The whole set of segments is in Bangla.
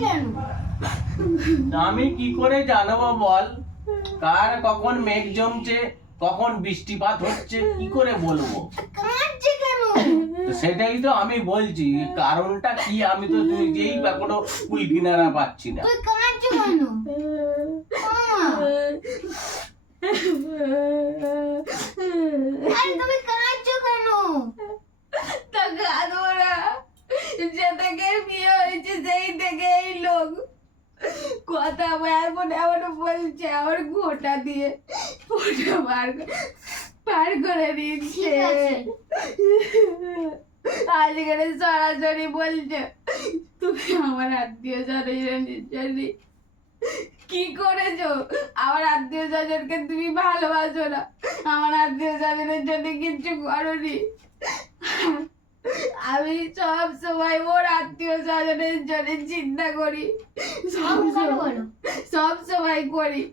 কেন? আমি কি করে জানাব বল? কার কখন মেঘ জমছে কখন বৃষ্টিপাত হচ্ছে কি করে বলব? কাঁদছে কেন? সেটাই তো আমি বলছি কারণটা কি? আমি তো নিজেই বা কোনো কুল কিনারা পাচ্ছি না। তুই কাঁদছে কেন মা, আরে তুমি কাঁদছো কেন তা কাঁদবো না যে থেকে বিয়ে হয়েছে সেই থেকে এই লোক কথা এমন এমন বলছে আমার ঘোটা দিয়ে। ফোটা বার করে- বার করে দিচ্ছে। আছে। সরাসরি বলছে তুমি আমার আত্মীয় স্বজনের কি করেছ? আমার আত্মীয় স্বজনকে তুমি ভালোবাসো না। আমার আত্মীয় স্বজনের জন্য কিচ্ছু করনি। আমি সব সময় ওর আত্মীয় স্বজনের জন্য চিন্তা করি। সব সময়। সব সময় করি।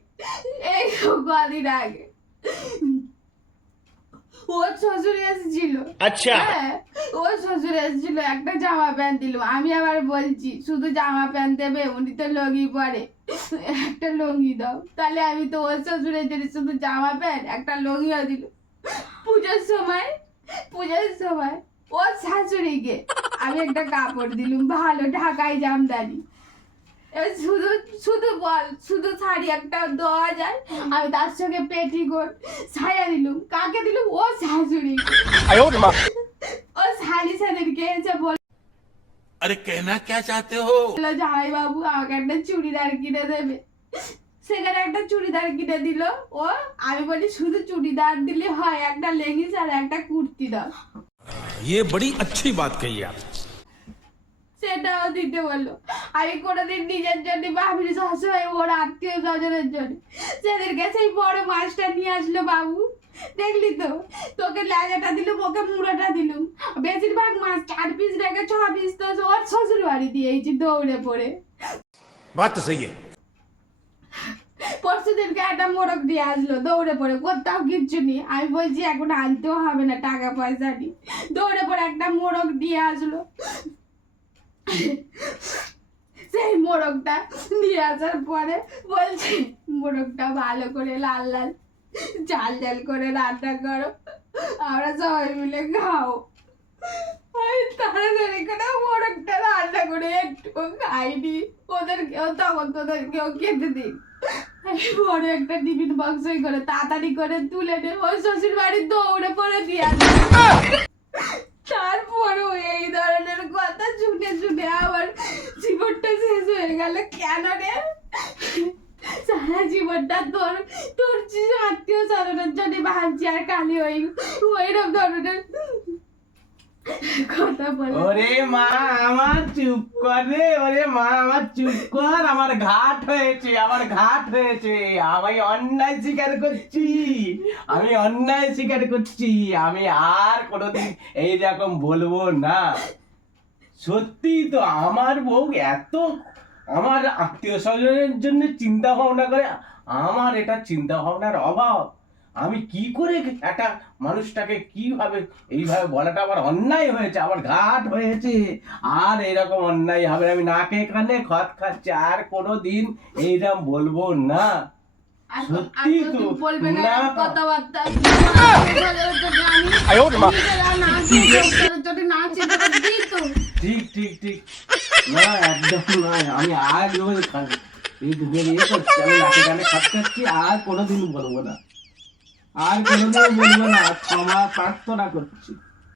এই কদিন আগে। ওর শ্বশুর এসেছিল। আচ্ছা। হ্যাঁ, ওর শ্বশুর এসেছিল একটা জামা প্যান্ট দিল। আমি আবার বলছি শুধু জামা প্যান্ট দেবে উনি তো লঙ্গি পরে। একটা লঙ্গি দাও। তাহলে আমি তো ওর শ্বশুরের জন্য শুধু জামা প্যান্ট একটা লঙ্গিও দিল। পুজোর সময় পুজোর সময় ও শাশুড়ি গে আমি একটা কাপড় দিলুম ভালো ঢাকায় জামদানি। শুধু শুধু বল শুধু শাড়ি একটা দেওয়া যায় আমি তার সঙ্গে পেটিকোট ছায়া দিলুম। কাকে দিলুম? ও শাশুড়ি ও শাড়ি সাদের গেছে বল আরে কেনা কে চাতে হো? জামাই বাবু আমাকে একটা চুড়িদার কিনে দেবে। সেখানে একটা চুড়িদার কিনে দিল। ও আমি বলি শুধু চুড়িদার দিলে হয় একটা লেগিংস আর একটা কুর্তি দাও। ये बड़ी अच्छी बात कही आप সেটাও দিতে বললো আমি কোনোদিন নিজের জন্য ভাবিনি সবসময় ওর আত্মীয় স্বজনের জন্য সেদিনকে সেই বড় মাছটা নিয়ে আসলো বাবু দেখলি তো তোকে লেজাটা দিলুম ওকে মুড়োটা দিলুম বেশিরভাগ মাছ চার পিস রেখে ছ পিস তো ওর শ্বশুর বাড়ি দিয়েছি দৌড়ে পড়ে बात तो सही है পরশু দিনকে একটা মোরগ দিয়ে আসলো, দৌড়ে পড়ে। কোথাও কিচ্ছু নেই। আমি বলছি, এখন আনতেও হবে না, টাকা পয়সা নেই। দৌড়ে পড়ে একটা মোরগ দিয়ে আসলো। সেই মোরগটা নিয়ে আসার পরে বলছি মোরগটা ভালো করে লাল লাল, ঝাল ঝাল করে রান্না করো। আমরা সবাই মিলে খাও। তাড়াতাড়ি করে মোরগটা রান্না করে একটু খাইনি। ওদের কেউ তখন তোদের কেউ খেতে দিন আমি বড় একটা টিফিন বক্সই করে তাড়াতাড়ি করে তুলে নে। ওই শ্বশুর বাড়ি দৌড়ে পড়ে দিয়ে আসে। তারপরও এই ধরনের কথা শুনে শুনে আমার জীবনটা শেষ হয়ে গেল। কেন রে? সারা জীবনটা তোর তোর আত্মীয় স্বজনের জন্য ভাবছি আর খালি ওই ওইরকম ধরনের ওরে মা, আমার চুপ কর, ওরে মা, আমার চুপ কর, আমার ঘাট হয়েছে, আমার ঘাট হয়েছে। আমি অন্যায় স্বীকার করছি, আমি অন্যায় স্বীকার করছি, আমি আর কোনোদিন এইরকম বলব না। সত্যি তো আমার বউ এত, আমার আত্মীয় স্বজনের জন্য চিন্তা ভাবনা করে, আমার এটা চিন্তা ভাবনার অভাব। আমি কি করে একটা মানুষটাকে কীভাবে এইভাবে বলাটা আমার অন্যায় হয়েছে আমার ঘাট হয়েছে। আর এরকম অন্যায় হবে আমি নাকে কানে খত খাচ্ছি আর কোনোদিন এইরকম বলব না। আর সত্যি তো। না। কথাবার্তা। ঠিক ঠিক ঠিক। না একদম নয়। আমি আর এই দুধের ইয়ে করছি আমি নাকে কানে খত খাচ্ছি আর কোনোদিন বলব না। আর কোনো বলব না ক্ষমা প্রার্থনা করছি।